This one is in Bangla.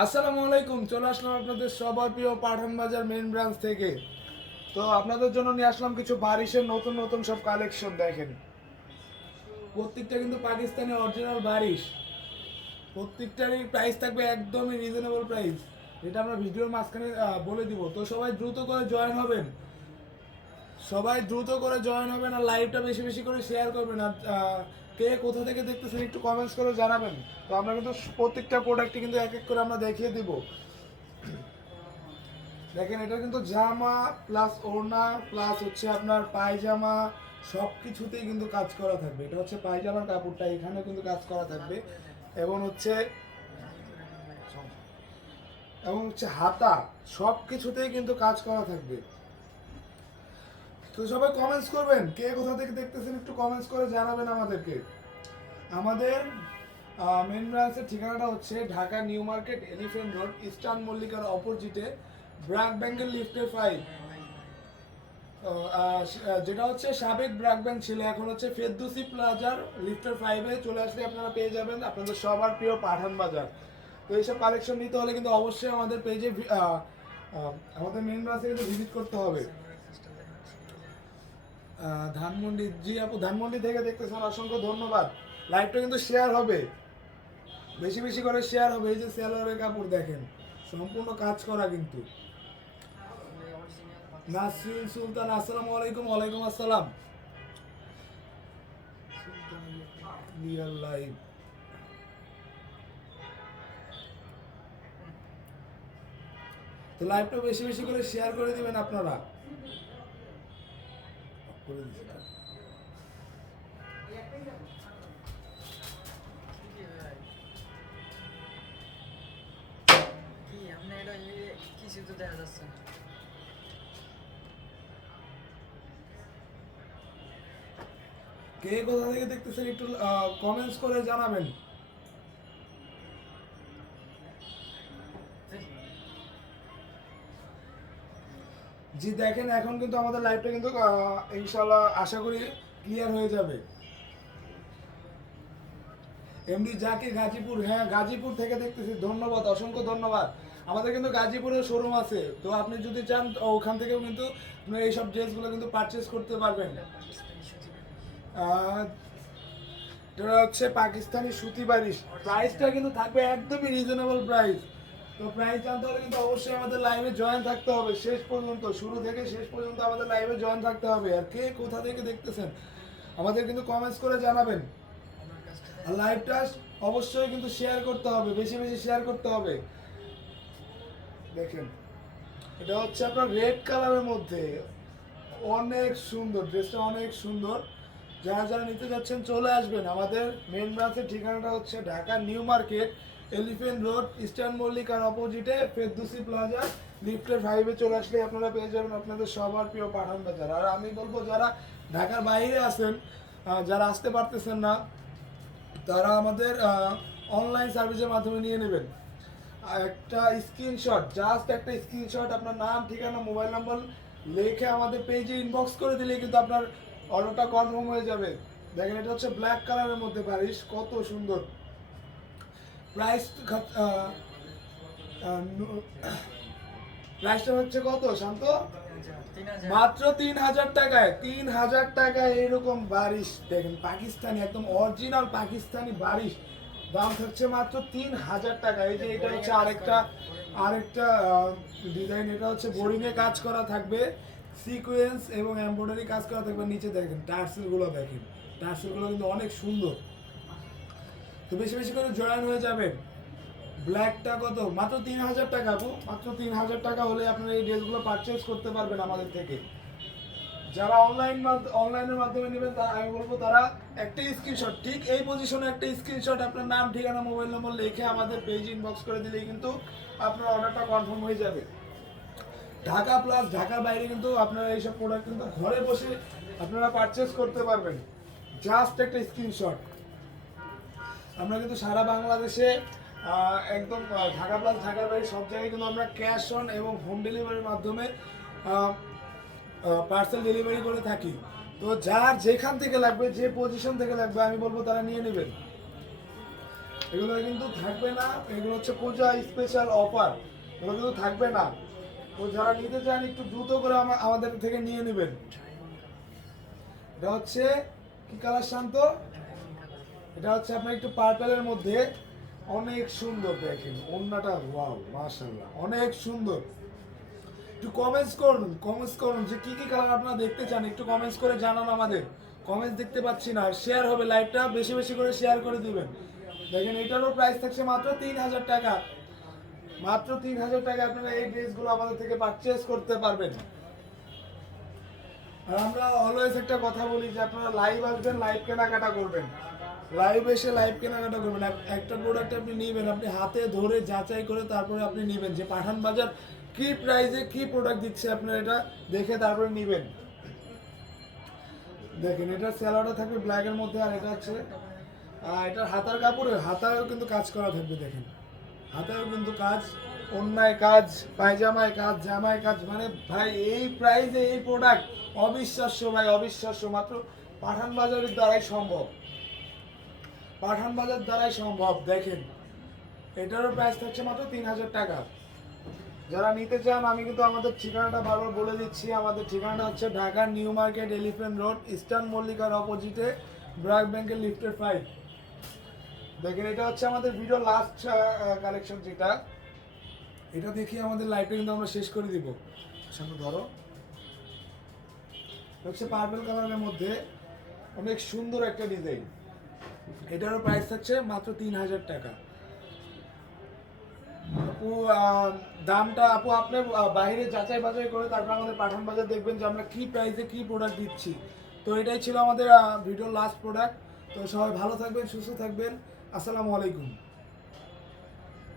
আসসালামু আলাইকুম, চলে আসলাম আপনাদের সবার প্রিয় পাঠান বাজার মেন ব্রাঞ্চ থেকে। তো আপনাদের জন্য নিয়ে আসলাম কিছু বারিশের নতুন নতুন সব কালেকশন দেখেন। প্রত্যেকটা কিন্তু পাকিস্তানি অরিজিনাল বারিশ। প্রত্যেকটারই প্রাইস থাকবে একদমই রিজনেবল প্রাইস যেটা আমরা ভিডিওর মাঝখানে বলে দিব। তো সবাই দ্রুত করে জয়েন হবেন। সবাই দ্রুত করে জয়েন হবেন আর লাইভটা বেশি বেশি করে শেয়ার করবেন। আর কে কোথা থেকে দেখতেছেন একটু কমেন্টস করে জানাবেন। তো আমরা কিন্তু প্রত্যেকটা প্রোডাক্টই কিন্তু এক এক করে আমরা দেখিয়ে দিব। দেখেন, এটা কিন্তু জামা প্লাস ওড়না প্লাস হচ্ছে আপনার পায়জামা সব কিছুতেই কিন্তু কাজ করা থাকবে। এটা হচ্ছে পায়জামার কাপড়টা এখানে কিন্তু কাজ করা থাকবে। এবং হচ্ছে এবং হচ্ছে হাতা সব কিছুতেই কিন্তু কাজ করা থাকবে। তো সবাই কমেন্টস করবেন। কে কোথা থেকে দেখতেছেন একটু কমেন্টস করে জানাবেন আমাদেরকে। আমাদের মেন ব্রাঞ্চের ঠিকানাটা হচ্ছে Dhaka new market elephant road eastern মল্লিকার অপোজিটে ব্র্যাক ব্যাংকের লিফটের ফাইভ যেটা হচ্ছে সাবেক ব্র্যাক ব্যাংক ছিল, এখন হচ্ছে ফেরদুসি প্লাজার লিফটের ফাইভে চলে আসলে আপনারা পেয়ে যাবেন আপনাদের সবার প্রিয় পাঠান বাজার। তো এইসব কালেকশন নিতে হলে কিন্তু অবশ্যই আমাদের পেজে আমাদের মেন ব্রাঞ্চে কিন্তু ভিজিট করতে হবে। ধানমন্ডি, জি আপু, ধানমন্ডি থেকে দেখতেছেন অসংখ্য ধন্যবাদ। লাইভটা কিন্তু শেয়ার হবে। বেশি বেশি করে শেয়ার হবে। এই যে সেলারের কাপড় দেখেন, সম্পূর্ণ কাজ করা কিন্তু। নাসরিন সুলতান, আসসালামু আলাইকুম, ওয়ালাইকুম আসসালাম। রিয়েল লাইভ তো লাইভটা বেশি বেশি করে শেয়ার করে দিবেন আপনারা। করে ইয়ে কিছু তো দেখা যাচ্ছে না। কে কোথা থেকে দেখতেছেন একটু কমেন্টস করে জানাবেন জি, দেখেন, এখন কিন্তু আমাদের লাইভটা কিন্তু ইনশাল্লাহ আশা করি ক্লিয়ার হয়ে যাবে। এমডি জাকি গাজীপুর হ্যাঁ গাজীপুর থেকে দেখতেছি, ধন্যবাদ, অসংখ্য ধন্যবাদ। আমাদের কিন্তু গাজীপুরের শোরুম আছে, তো আপনি যদি চান ওখান থেকেও কিন্তু এইসব ড্রেসগুলো কিন্তু পারচেস করতে পারবেন। এটা হচ্ছে পাকিস্তানি সুতি বারিশ প্রাইসটা কিন্তু থাকবে একদমই রিজনেবল প্রাইস তো প্রাইস জানতে হলে কিন্তু অবশ্যই আমাদের লাইভে জয়েন থাকতে হবে। শেষ পর্যন্ত, শুরু থেকে শেষ পর্যন্ত আমাদের লাইভে জয়েন থাকতে হবে। আর কে কোথা থেকে দেখতেছেন? আমাদের কিন্তু কমেন্টস করে জানাবেন। আর লাইভটা অবশ্যই কিন্তু শেয়ার করতে হবে, বেশি বেশি শেয়ার করতে হবে। দেখেন, এটা হচ্ছে আপনার রেড কালারের মধ্যে। অনেক সুন্দর ড্রেসটা অনেক সুন্দর। যারা যারা নিতে যাচ্ছেন, চলে আসবেন। আমাদের মেন ব্রাঞ্চের ঠিকানাটা হচ্ছে Dhaka new market. Elephant road eastern মল্লিকার অপোজিটে ফেরদুসি প্লাজা লিফটের ফাইভে চলে আসলে আপনারা পেয়ে যাবেন আপনাদের সবার প্রিয় পাঠান বাজার। আর আমি বলব, যারা ঢাকার বাইরে আছেন যারা আসতে পারতেছেন না, তারা আমাদের অনলাইন সার্ভিসের মাধ্যমে নিয়ে নেবেন। একটা স্ক্রিনশট জাস্ট একটা স্ক্রিনশট আপনার নাম, ঠিকানা মোবাইল নাম্বার লিখে আমাদের পেজে ইনবক্স করে দিলে কিন্তু আপনার অর্ডারটা কনফার্ম হয়ে যাবে। দেখেন, এটা হচ্ছে ব্ল্যাক কালারের মধ্যে পারিস কত সুন্দর। প্রাইস প্রাইসটা হচ্ছে কত শান্ত? মাত্র তিন হাজার টাকায় তিন হাজার টাকায় এরকম বারিশ। দেখেন পাকিস্তানি একদম অরিজিনাল পাকিস্তানি বারিশ। দাম থাকছে মাত্র তিন হাজার টাকা। এই যে এটা হচ্ছে আরেকটা আরেকটা ডিজাইন এটা হচ্ছে বোরিংয়ে কাজ করা থাকবে। সিকোয়েন্স এবং এমব্রয়ডারি কাজ করা থাকবে। নিচে দেখেন টার্সেলগুলো দেখেন। টার্সেলগুলো কিন্তু অনেক সুন্দর। তো বেশি বেশি করে জয়েন হয়ে যাবেন। ব্ল্যাকটা কত? মাত্র তিন হাজার টাকা আপু। মাত্র তিন হাজার টাকা হলে আপনারা এই ড্রেসগুলো পারচেস করতে পারবেন আমাদের থেকে। যারা অনলাইন অনলাইনের মাধ্যমে নেবেন, তা আমি বলব তারা একটা স্ক্রিনশট ঠিক এই পজিশনে একটা স্ক্রিনশট আপনার নাম, ঠিকানা মোবাইল নম্বর লিখে আমাদের পেজ ইনবক্স করে দিলেই কিন্তু আপনার অর্ডারটা কনফার্ম হয়ে যাবে। ঢাকা প্লাস ঢাকার বাইরে কিন্তু আপনারা এইসব প্রোডাক্ট কিন্তু ঘরে বসে আপনারা পারচেস করতে পারবেন। জাস্ট একটা স্ক্রিনশট আমরা কিন্তু সারা বাংলাদেশে একদম ঢাকা প্লাস ঢাকার বাইরে সব জায়গায় কিন্তু আমরা ক্যাশ অন এবং হোম ডেলিভারির মাধ্যমে পার্সেল ডেলিভারি করে থাকি। তো যার যেখান থেকে লাগবে, যে পজিশন থেকে লাগবে, আমি বলব তারা নিয়ে নেবেন। এগুলো কিন্তু থাকবে না, এগুলো হচ্ছে পূজা স্পেশাল অফার এগুলো কিন্তু থাকবে না। তো যারা নিতে চান, একটু দ্রুত করে আমা- আমাদের থেকে নিয়ে নেবেন। এটা হচ্ছে, কি কালার শান্ত? এটা হচ্ছে আপনার একটু পার্পেলের মধ্যে অনেক সুন্দর দেখেন অন্যটা ওয়াও মাশাআল্লাহ, অনেক সুন্দর। একটু কমেন্টস করুন কমেন্টস করুন যে কি কি কালার আপনারা দেখতে চান, একটু কমেন্টস করে জানান আমাদের। কমেন্টস দেখতে পাচ্ছি না শেয়ার হবে লাইভটা বেশি বেশি করে শেয়ার করে দিবেন। দেখেন, এটারও প্রাইস থাকছে মাত্র তিন হাজার টাকা। মাত্র তিন হাজার টাকা আপনারা এই ড্রেসগুলো আমাদের থেকে পারচেস করতে পারবেন। আর আমরা অলওয়েজ একটা কথা বলি যে আপনারা লাইভ আসবেন লাইভ কেনাকাটা করবেন। লাইভ এসে লাইভ কেনাকাটা করবেন। এক- একটা প্রোডাক্ট আপনি নেবেন, আপনি হাতে ধরে যাচাই করে তারপরে আপনি নেবেন। যে পাঠান বাজার, কি প্রাইসে কি প্রোডাক্ট দিচ্ছে আপনার এটা দেখে তারপরে নেবেন। দেখেন, এটা স্যালাডটা থাকবে ব্ল্যাকের মধ্যে, আর এটা হচ্ছে এটার হাতার কাপড়ে হাতায়ও কিন্তু কাজ করা থাকবে, দেখেন। হাতায়ও কিন্তু কাজ অন্যায় কাজ, পায়জামায় কাজ, জামায় কাজ মানে ভাই, এই প্রাইসে এই প্রোডাক্ট অবিশ্বাস্য, ভাই, অবিশ্বাস্য। মাত্র পাঠান বাজারের দ্বারাই সম্ভব। পাঠান বাজার দ্বারাই সম্ভব, দেখেন। এটারও প্রাইস থাকছে মাত্র তিন হাজার টাকা। যারা নিতে চান, আমি কিন্তু আমাদের ঠিকানাটা বারবার বলে দিচ্ছি। আমাদের ঠিকানাটা হচ্ছে ঢাকার new market elephant road, eastern মল্লিকার অপোজিটে ব্র্যাক ব্যাংকের লিফটের ফাইভ দেখেন, এটা হচ্ছে আমাদের ভিডিও লাস্ট কালেকশন যেটা। এটা দেখি আমাদের লাইভটা কিন্তু আমরা শেষ করে দিব। সামনে ধরো। হচ্ছে পার্পল কালারের মধ্যে অনেক সুন্দর একটা ডিজাইন এটারও প্রাইস হচ্ছে মাত্র তিন হাজার টাকা। আপু দামটা আপু আপনি বাইরে যাচাই বাছাই করে তারপর আমাদের পাঠান বাজার দেখবেন যে আমরা কী প্রাইসে কী প্রোডাক্ট দিচ্ছি। তো এটাই ছিল আমাদের ভিডিওর লাস্ট প্রোডাক্ট তো সবাই ভালো থাকবেন, সুস্থ থাকবেন। আসসালামু আলাইকুম।